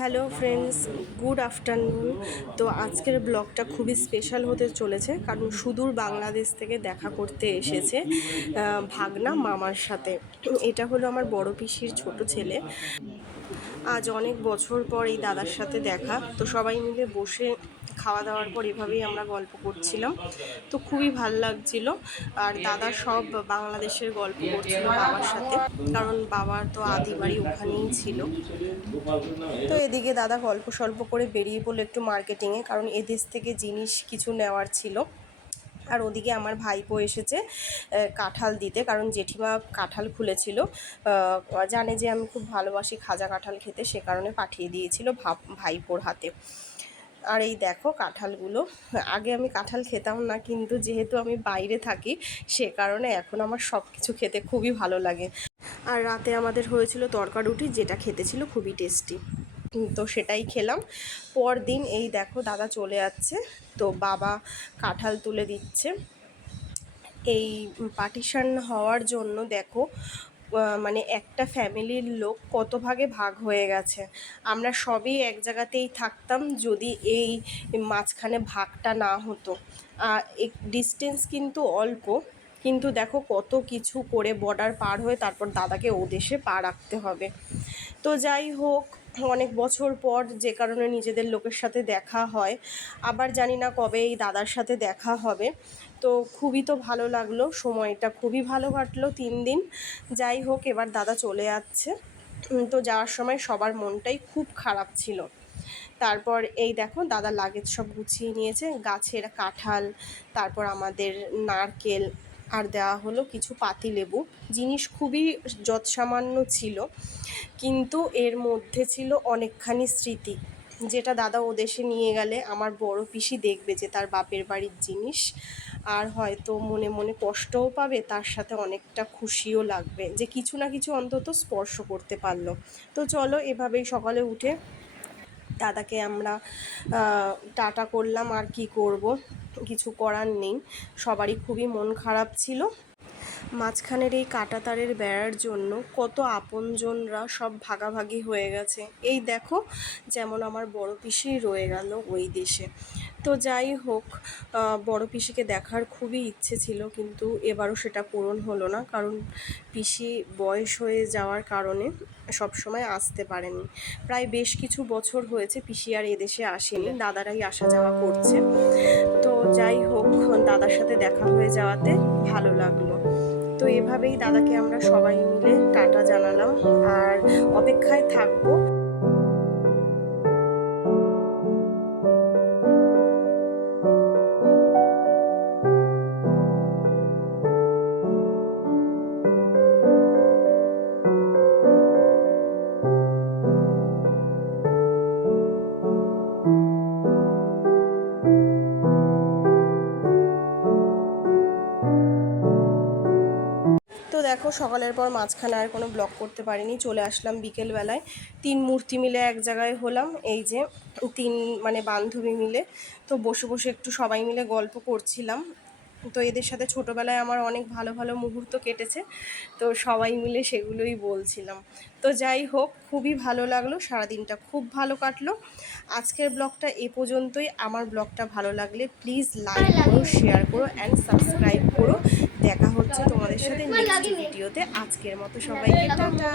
Hello friends, good afternoon. তো আজকের ব্লগটা খুবই স্পেশাল হতে চলেছে, কারণ সুদূর বাংলাদেশ থেকে দেখা করতে এসেছে ভাগনা মামার সাথে। এটা হলো আমার বড় পিসির ছোট ছেলে। আজ অনেক বছর পর এই দাদার সাথে দেখা, তো সবাই মিলে বসে খাওয়া দাওয়ার পর এভাবেই আমরা গল্প করছিলাম, তো খুবই ভাল লাগছিল। আর দাদা সব বাংলাদেশের গল্প করছিল বাবার সাথে, কারণ বাবার তো আদি বাড়ি ওখানেই ছিল। তো এদিকে দাদা গল্প সল্প করে বেরিয়ে পড়লো একটু মার্কেটিংয়ে, কারণ এদেশ থেকে জিনিস কিছু নেওয়ার ছিল। আর ওদিকে আমার ভাইপো এসেছে কাঁঠাল দিতে, কারণ জেঠিমা কাঁঠাল খুলেছিল, জানে যে আমি খুব ভালোবাসি খাজা কাঁঠাল খেতে, সে কারণে পাঠিয়ে দিয়েছিল ভাইপোর হাতে। আর এই দেখো কাঁঠালগুলো, আগে আমি কাঁঠাল খেতাম না, কিন্তু যেহেতু আমি বাইরে থাকি সে কারণে এখন আমার সব কিছু খেতে খুবই ভালো লাগে। আর রাতে আমাদের হয়েছিল তরকা রুটি, যেটা খেতে ছিল খুবই টেস্টি, তো সেটাই খেলাম। পরদিন এই দেখো দাদা চলে যাচ্ছে, তো বাবা কাঁঠাল তুলে দিচ্ছে। এই পার্টিশন হওয়ার জন্য দেখো মানে একটা ফ্যামিলির লোক কত ভাগে ভাগ হয়ে গেছে। আমরা সবই এক জায়গাতেই থাকতাম যদি এই মাঝখানে ভাগটা না হতো। ডিস্টেন্স কিন্তু অল্প, কিন্তু দেখো কত কিছু করে বর্ডার পার হয়ে তারপর দাদাকে ও দেশে পা রাখতে হবে। তো যাই হোক, অনেক বছর পর যে কারণে নিজেদের লোকের সাথে দেখা হয়, আবার জানি না কবে এই দাদার সাথে দেখা হবে। তো খুবই তো ভালো লাগলো, সময়টা খুবই ভালো কাটলো 3 দিন। যাই হোক, এবার দাদা চলে যাচ্ছে। তো যাওয়ার সময় সবার মনটাই খুব খারাপ ছিল। তারপর এই দেখো দাদা লাগেজ সব গুছিয়ে নিয়েছে, গাছের কাঁঠাল, তারপর আমাদের নারকেল, আর দেওয়া হলো কিছু পাতিলেবু। জিনিস খুবই যৎসামান্য ছিল, কিন্তু এর মধ্যে ছিল অনেকখানি স্মৃতি, যেটা দাদা ও দেশে নিয়ে গেলে আমার বড় পিসি দেখবে যে তার বাপের বাড়ির জিনিস, আর হয়তো মনে মনে কষ্টও পাবে, তার সাথে অনেকটা খুশিও লাগবে যে কিছু না কিছু অন্তত স্পর্শ করতে পারলো। তো চলো, এভাবেই সকালে উঠে দাদাকে আমরা টাটা করলাম। আর কি করব, কিছু করার নেই, সবারই খুবই মন খারাপ ছিল। মাঝখানের এই কাঁটাতারের বেড়ার জন্য কত আপনজনরা সব ভাগাভাগি হয়ে গেছে। এই দেখো, যেমন আমার বড় পিসি রয়ে গেল ওই দেশে। তো যাই হোক, বড় পিসিকে দেখার খুবই ইচ্ছে ছিল, কিন্তু এবারও সেটা পূরণ হলো না, কারণ পিসি বয়স হয়ে যাওয়ার কারণে সব সময় আসতে পারেনি। প্রায় বেশ কিছু বছর হয়েছে পিসি আর এদেশে আসেনি, দাদারাই আসা যাওয়া করছে। তো যাই হোক, দাদার সাথে দেখা হয়ে যাওয়াতে ভালো লাগলো। তো এভাবেই দাদাকে আমরা সবাই মিলে টাটা জানালাম, আর অপেক্ষায় থাকবো। তো দেখো, সকালের পর মাঝখানে আর কোনো ব্লগ করতে পারিনি, চলে আসলাম বিকেলবেলায়। 3 মূর্তি মিলে এক জায়গায় হলাম, এই যে 3 মানে বান্ধবী মিলে। তো বসে বসে একটু সবাই মিলে গল্প করছিলাম। তো এদের সাথে ছোটোবেলায় আমার অনেক ভালো ভালো মুহূর্ত কেটেছে, তো সবাই মিলে সেগুলোই বলছিলাম। তো যাই হোক, খুবই ভালো লাগলো, সারাদিনটা খুব ভালো কাটলো। আজকের ব্লগটা এ পর্যন্তই। আমার ব্লগটা ভালো লাগলে প্লিজ লাইক করো, শেয়ার করো অ্যান্ড সাবস্ক্রাইব করো। দেখা হচ্ছে তোমাদের সাথে নেক্সট ভিডিওতে। আজকের মতো সবাইকে টাটা।